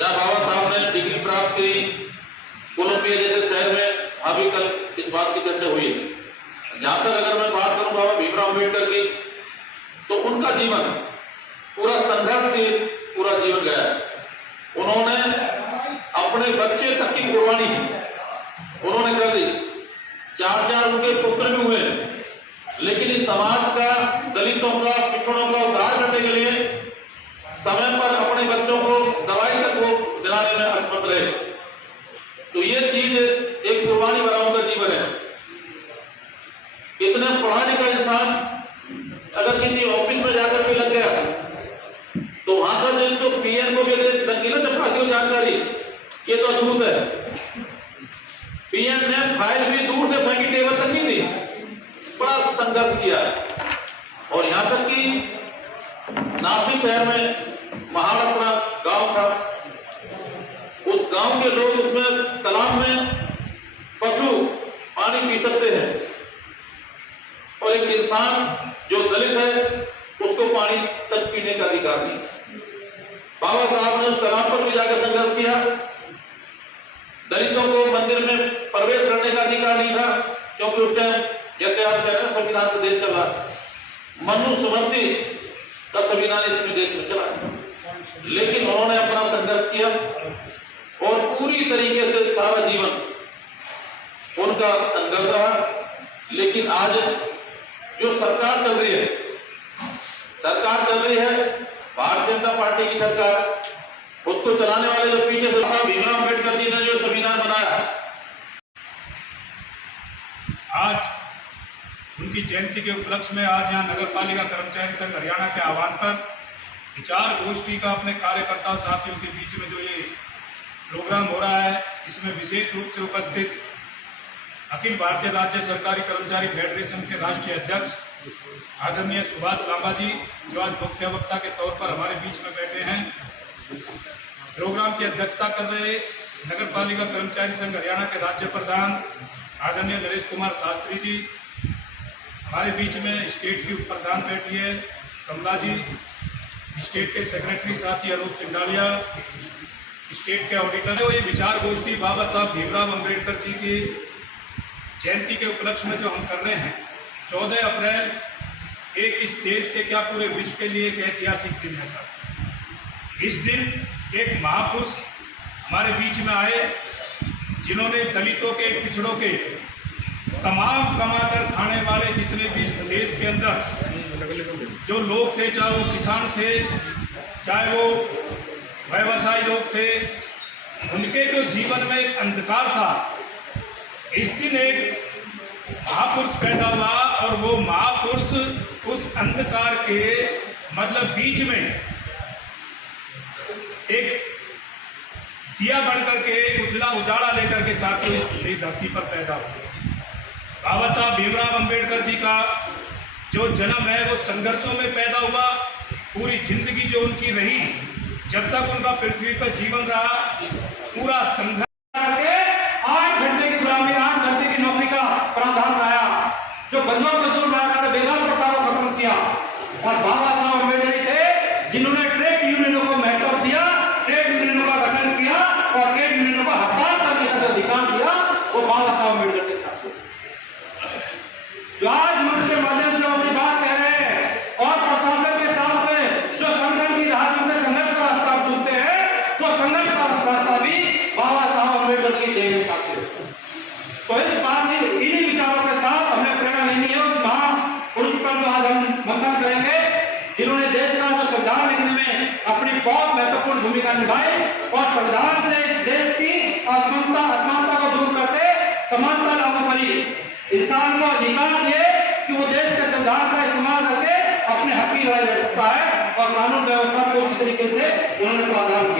जहाँ बाबा साहब ने डिग्री प्राप्त की, कोलंबिया जैसे शहर में, अभी कल इस बात की चर्चा हुई है। जहां तक अगर मैं बात करूं बाबा भीमराव अम्बेडकर की, तो उनका जीवन पूरा संघर्ष से पूरा जीवन गया है। उन्होंने अपने बच्चे तक की कुर्बानी उन्होंने कर दी। 4 उनके पुत्र भी हुए, लेकिन इस समाज का, दलितों का, पिछड़ों का उद्धार करने के लिए समय पर अपने बच्चों को दवाई तक वो दिलाने में असमर्थ रहे। तो ये चीज एक कुर्बानी भरा उनका जीवन है। इतने पढ़ा लिखा इंसान अगर किसी ऑफिस में जाकर के लग गया, तो वहां पर जिसको पीएन को भी दकीला चपरासी को जानकारी, ये तो अछूत है। पीएन ने फाइल भी दूर से फेंकी, टेबल तक नहीं दी, बड़ा संघर्ष किया। और यहां तक कि नासिक शहर में महारत्ना गांव था, उस गांव के लोग उसमें तालाब में पशु पानी पी सकते हैं, और एक इंसान जो दलित है उसको पानी तक पीने का अधिकार नहीं। बाबा साहब ने उस तालाब पर भी जाकर संघर्ष किया। दलितों को मंदिर में प्रवेश करने का अधिकार नहीं था, क्योंकि उस टाइम जैसे आप कह रहे हैं संविधान से देश चल रहा है, मनुस्मृति का संविधान इसमें देश में चला है। लेकिन उन्होंने अपना संघर्ष किया और पूरी तरीके से सारा जीवन उनका संघर्ष रहा। लेकिन आज जो सरकार चल रही है भारतीय जनता पार्टी की सरकार, उसको चलाने वाले जो पीछे से साहब भीमराव अम्बेडकर जी ने जो संविधान बनाया, आज उनकी जयंती के उपलक्ष्य में आज यहाँ नगर पालिका कर्मचारी संघ हरियाणा के आह्वान पर विचार गोष्ठी का अपने कार्यकर्ताओं साथियों के बीच में जो ये प्रोग्राम हो रहा है, इसमें विशेष रूप से उपस्थित अखिल भारतीय राज्य सरकारी कर्मचारी फेडरेशन के राष्ट्रीय अध्यक्ष आदरणीय सुभाष लांबा जी, जो आज मुख्य वक्ता के तौर पर हमारे बीच में बैठे हैं। प्रोग्राम की अध्यक्षता कर रहे नगर पालिका कर्मचारी संघ हरियाणा के राज्य प्रधान आदरणीय नरेश कुमार शास्त्री जी, हमारे बीच में स्टेट की उप प्रधान बैठी है कमला जी, स्टेट के सेक्रेटरी साथी अनूप सिंघाड़िया, स्टेट के ऑडिटर। जो ये विचार गोष्ठी बाबा साहब भीमराव अम्बेडकर जी की जयंती के उपलक्ष्य में जो हम कर रहे हैं, 14 अप्रैल एक इस देश के क्या पूरे विश्व के लिए एक ऐतिहासिक दिन है साहब। इस दिन एक महापुरुष हमारे बीच में आए, जिन्होंने दलितों के, पिछड़ों के, तमाम कमाकर खाने वाले जितने भी इस देश के अंदर जो लोग थे, चाहे वो किसान थे, चाहे वो व्यवसायी लोग थे, उनके जो जीवन में एक अंधकार था, इस दिन एक महापुरुष पैदा हुआ और वो महापुरुष उस अंधकार के मतलब बीच में एक दिया बनकर के उजला उजाला लेकर के साथ इस धरती पर पैदा हुआ। बाबा साहब भीमराव अम्बेडकर जी का जो जन्म है वो संघर्षों में पैदा हुआ। पूरी जिंदगी जो उनकी रही, जब तक उनका पृथ्वी पर जीवन रहा, पूरा संघर्ष करके 8 घंटे की गुलामी, 8 घंटे की नौकरी का प्रावधान लाया, जो बंधुआ मजदूर बनाया था, बेकार प्रथा को खत्म किया। और बाबा साहब अम्बेडकर थे जिन्होंने ट्रेड यूनियनों को महत्व दिया, ट्रेड यूनियनों का गठन किया और ट्रेड यूनियनों को हड़ताल करने का जो अधिकार दिया, वो बाबा साहब अम्बेडकर के साथ। जो आज मंच के माध्यम से अपनी बात कह रहे हैं और प्रशासन के साथ में जो संगठन की राह में संघर्ष का रास्ता चुनते हैं, वो संघर्ष का रास्ता भी बाबा साहब अम्बेडकर की देन साथ। तो इस बात से इन्हीं विचारों के साथ हमें प्रेरणा लेनी है उस महापुरुष पर जो आज हम मंथन करेंगे, जिन्होंने देश का जो संविधान लिखने में अपनी बहुत महत्वपूर्ण भूमिका निभाई और संविधान से इस देश की असमानता को दूर करके समानता लागू करी, इंसान को अधिकार दिए कि वो देश के संविधान का इस्तेमाल करके अपने हक की लड़ाई लड़ सकता है और कानून व्यवस्था को उसी तरीके से उन्होंने प्रावधान